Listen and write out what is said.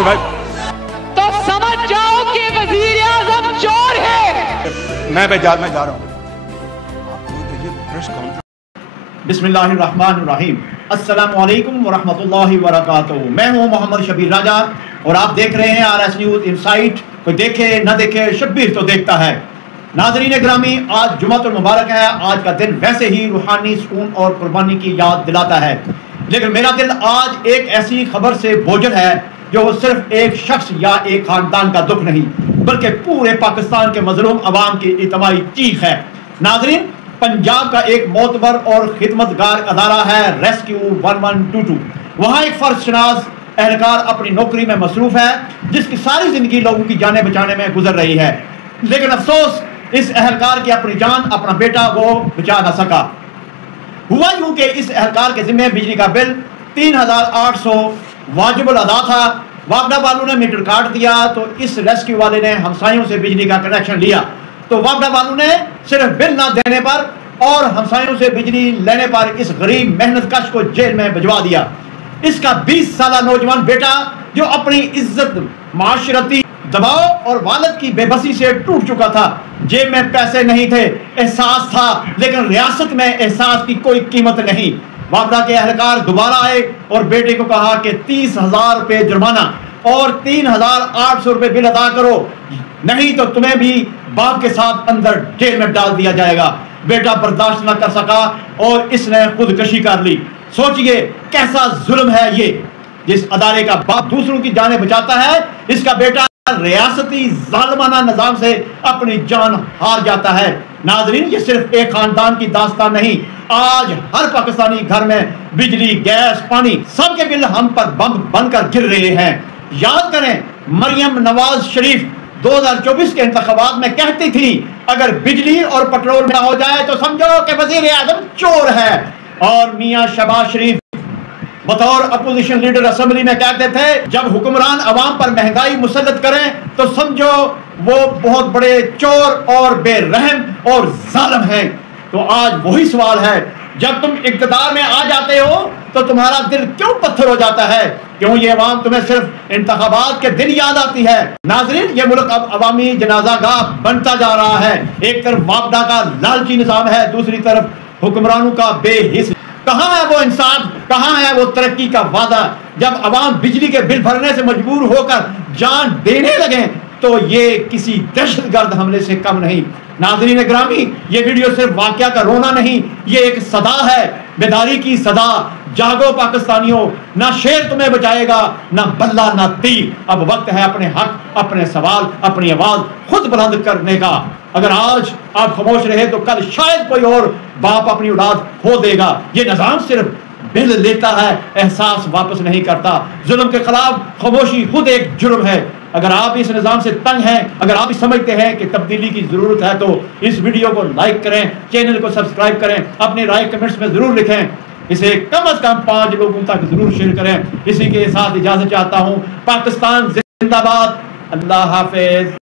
बिल्कुल भाई। तो समझ जाओ कि वजीर आजम चोर है। मैं जा रहा हूँ। बिस्मिल्लाहिर्रहमानिर्रहीम। अस्सलामु अलैकुम वरहमतुल्लाहि वबरकातुहू। मैं हूँ मोहम्मद शबीर राजा और आप देख रहे हैं RS न्यूज़ इनसाइट। कोई देखे न देखे, शब्बीर तो देखता है। नाज़रीन ग्रामी, आज जुमातुल मुबारक है। आज का दिन वैसे ही रूहानी सुकून और कुर्बानी की याद दिलाता है, लेकिन मेरा दिल आज एक ऐसी खबर से बोझल है जो सिर्फ एक शख्स या एक खानदान का दुख नहीं, बल्कि पूरे पाकिस्तान के मजलूम अवाम की इज्तिमाई चीख है। नाज़रीन, पंजाब का एक मोतबर और खिदमतगार अदारा है रेस्क्यू 1122। वहाँ एक फर्जशनास एहलकार अपनी नौकरी में मसरूफ है, जिसकी सारी जिंदगी लोगों की जानें बचाने में गुजर रही है। लेकिन अफसोस, इस एहलकार की अपनी जान, अपना बेटा वो बचा न सका। हुआ यूं कि इस एहलकार के जिम्मे बिजली का बिल 3800 वाजिबुल अदा था। वापडा वालों ने मीटर काट दिया तो इस रेस्क्यू वाले ने हमसायों से बिजली का कनेक्शन लिया, तो वापडा वालों ने सिर्फ बिल ना देने पर और हमसायों से बिजली लेने पर इस गरीब मेहनत कश को जेल में भिजवा दिया। इसका 20 साल नौजवान बेटा, जो अपनी इज्जत, माशरती दबाव और वालिद की बेबसी से टूट चुका था, जेब में पैसे नहीं थे, एहसास था, लेकिन रियासत में एहसास की कोई कीमत नहीं। वापडा के एहलकार दोबारा आए और बेटे को कहा कि 30,000 रुपये जुर्माना और 3,800 रुपये बिल अदा करो, नहीं तो तुम्हें भी बाप के साथ अंदर जेल में डाल दिया जाएगा। बेटा बर्दाश्त न कर सका और इसने खुदकशी कर ली। सोचिए कैसा जुल्म है ये। जिस अदारे का बाप दूसरों की जानें बचाता है, इसका बेटा रियासती जालिमाना निजाम से अपनी जान हार जाता है। नाजरीन, ये सिर्फ एक खानदान की दास्तान नहीं, आज हर पाकिस्तानी घर में बिजली, गैस, पानी, सबके बिल हम पर बम बनकर गिर रहे हैं। याद करें, मरियम नवाज शरीफ 2024 के इंतखाबात में कहती थी, अगर बिजली और पेट्रोल ना हो जाए तो समझो कि वजीर आजम चोर है। और मियां शहबाज शरीफ बतौर अपोजिशन लीडर असेंबली में कहते थे, जब हुक्मरान अवाम पर महंगाई मुसल्लत करें तो समझो वो बहुत बड़े चोर और बेरहम और जालिम हैं। तो आज वही सवाल है, जब तुम इक़्तिदार में आ जाते हो तो तुम्हारा दिल क्यों पत्थर हो जाता है? क्यों ये अवाम तुम्हें सिर्फ इंतखाबात के दिन याद आती है? नाज़रीन, ये मुल्क अब अवामी जनाजागाह बनता जा रहा है। एक तरफ वापडा का लालची निज़ाम है, दूसरी तरफ हुक्मरानों का बेहिस। कहाँ है वो इंसाफ, कहाँ है वो तरक्की का वादा? जब अवाम बिजली के बिल भरने से मजबूर होकर जान देने लगे तो ये किसी दहशतगर्द हमले से कम नहीं। नाज़रीन ग्रामी, ये वीडियो सिर्फ वाकया का रोना नहीं, ये एक सदा है, बेदारी की सदा। जागो पाकिस्तानियों, ना शेर तुम्हें बचाएगा, ना बल्ला, ना तीर। अब वक्त है अपने हक, अपने सवाल, अपनी आवाज खुद बुलंद करने का। अगर आज आप खामोश रहे तो कल शायद कोई और बाप अपनी औलाद खो देगा। ये निजाम सिर्फ बिल लेता है, एहसास वापस नहीं करता। जुल्म के खिलाफ खामोशी खुद एक जुर्म है। अगर आप इस निजाम से तंग हैं, अगर आप समझते हैं कि तब्दीली की जरूरत है, तो इस वीडियो को लाइक करें, चैनल को सब्सक्राइब करें, अपनी राय कमेंट्स में जरूर लिखें, इसे कम से कम 5 लोगों तक जरूर शेयर करें। इसी के साथ इजाजत चाहता हूँ। पाकिस्तान जिंदाबाद। अल्लाह हाफिज।